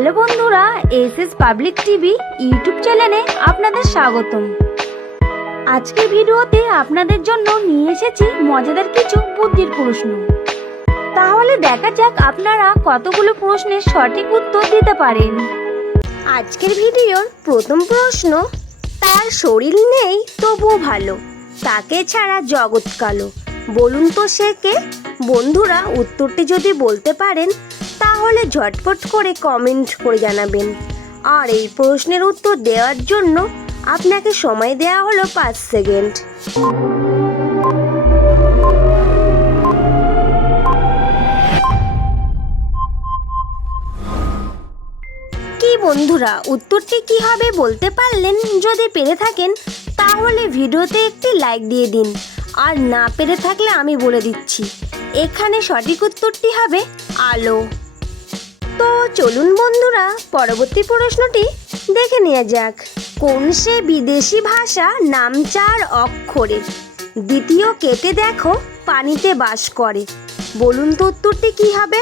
Hello বন্ধুরা, SS public TV YouTube চ্যানেলে আপনাদের স্বাগতম। আজকের ভিডিওতে আপনাদের জন্য নিয়ে এসেছি মজাদার কিছু বুদ্ধির প্রশ্ন। তাহলে দেখা যাক আপনারা কতগুলো প্রশ্নের সঠিক উত্তর দিতে পারেন। আজকের ভিডিওর প্রথম প্রশ্ন, তার শরীর নেই তবুও ভালো, তাকে ছাড়া জগৎ কালো, বলুন তো সে কে? বন্ধুরা, উত্তরটি যদি বলতে পারেন তাহলে ঝটপট করে কমেন্ট করে জানাবেন। আর এই প্রশ্নের উত্তর দেওয়ার জন্য আপনাকে সময় দেওয়া হলো 5 সেকেন্ড। কি বন্ধুরা, উত্তরটি কি হবে বলতে পারলেন? যদি পেরে থাকেন তাহলে ভিডিওতে একটি লাইক দিয়ে দিন, আর না পেরে থাকলে আমি বলে দিচ্ছি, এখানে সঠিক উত্তরটি হবে আলো। তো চলুন বন্ধুরা, পরবর্তী প্রশ্নটি দেখে নেওয়া যাক। কোন সে বিদেশি ভাষা নাম 4 অক্ষরে, দ্বিতীয় কেটে দেখো পানিতে বাস করে, বলুন তো উত্তরটি কি হবে?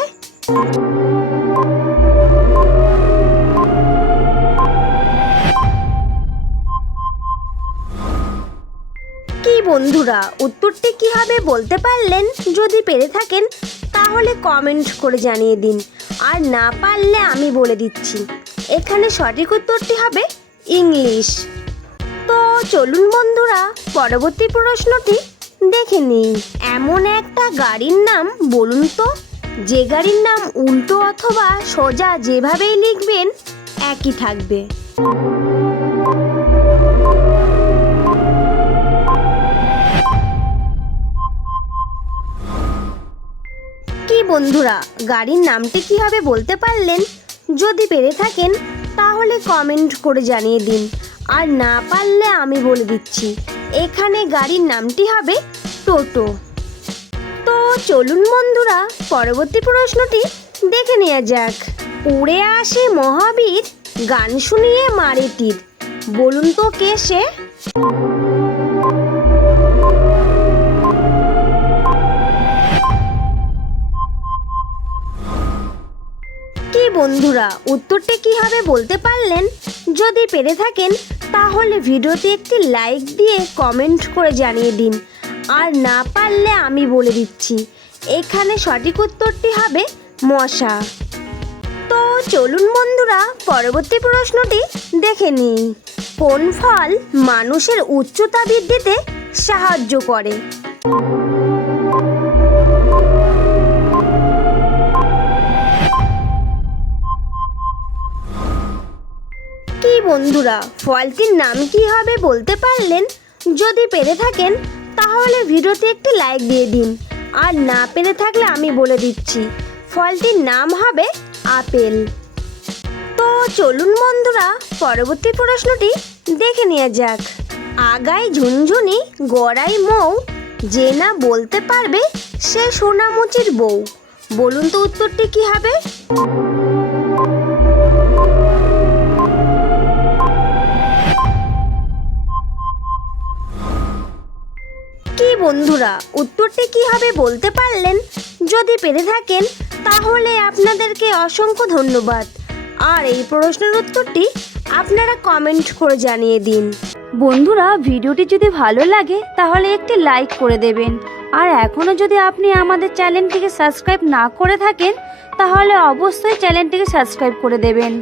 কি বন্ধুরা, উত্তরটি কি হবে বলতে পারলেন? যদি পেরে থাকেন তাহলে কমেন্ট করে জানিয়ে দিন, আর না পারলে আমি বলে দিচ্ছি, এখানে সঠিক উত্তরটি হবে ইংলিশ। তো চলুন বন্ধুরা, পরবর্তী প্রশ্নটি দেখে নিই। এমন একটা গাড়ির নাম বলুন তো, যে গাড়ির নাম উল্টো অথবা সোজা যেভাবেই লিখবেন একই থাকবে। কি বন্ধুরা, গাড়ির নামটি কি হবে বলতে পারলেন? যদি পেরে থাকেন তাহলে কমেন্ট করে জানিয়ে দিন, আর না পারলে আমি বলে দিচ্ছি, এখানে গাড়ির নামটি হবে টোটো। তো চলুন বন্ধুরা, পরবর্তী প্রশ্নটি দেখে নেওয়া যাক। উড়ে আসে মহাবীর, গান শুনিয়ে মারে তীর, বলুন তো কে সে? কি বন্ধুরা, উত্তরটি কি হবে বলতে পারলেন? যদি পেরে থাকেন তাহলে ভিডিওতে একটি লাইক দিয়ে কমেন্ট করে জানিয়ে দিন, আর না পারলে আমি বলে দিচ্ছি, এখানে সঠিক উত্তরটি হবে মশা। তো চলুন বন্ধুরা, পরবর্তী প্রশ্নটি দেখে নিই। কোন ফল মানুষের উচ্চতা বৃদ্ধিতে সাহায্য করে? কি বন্ধুরা, ফলটির নাম কি হবে বলতে পারলেন? যদি পেরে থাকেন তাহলে ভিডিওতে একটি লাইক দিয়ে দিন, আর না পেরে থাকলে আমি বলে দিচ্ছি, ফলটির নাম হবে আপেল। তো চলুন বন্ধুরা, পরবর্তী প্রশ্নটি দেখে নেওয়া যাক। আগায় ঝুনঝুনি গড়াই মৌ, যে না বলতে পারবে সে সোনামুচির বউ, বলুন তো উত্তরটি কি হবে? কি বন্ধুরা, উত্তরটি কি হবে বলতে পারলেন? যদি পেরে থাকেন তাহলে আপনাদেরকে অসংখ্য ধন্যবাদ, আর এই প্রশ্নের উত্তরটি আপনারা কমেন্ট করে জানিয়ে দিন। বন্ধুরা, ভিডিওটি যদি ভালো লাগে তাহলে একটি লাইক করে দেবেন, আর এখনও যদি আপনি আমাদের চ্যানেলটিকে সাবস্ক্রাইব না করে থাকেন তাহলে অবশ্যই চ্যানেলটিকে সাবস্ক্রাইব করে দেবেন।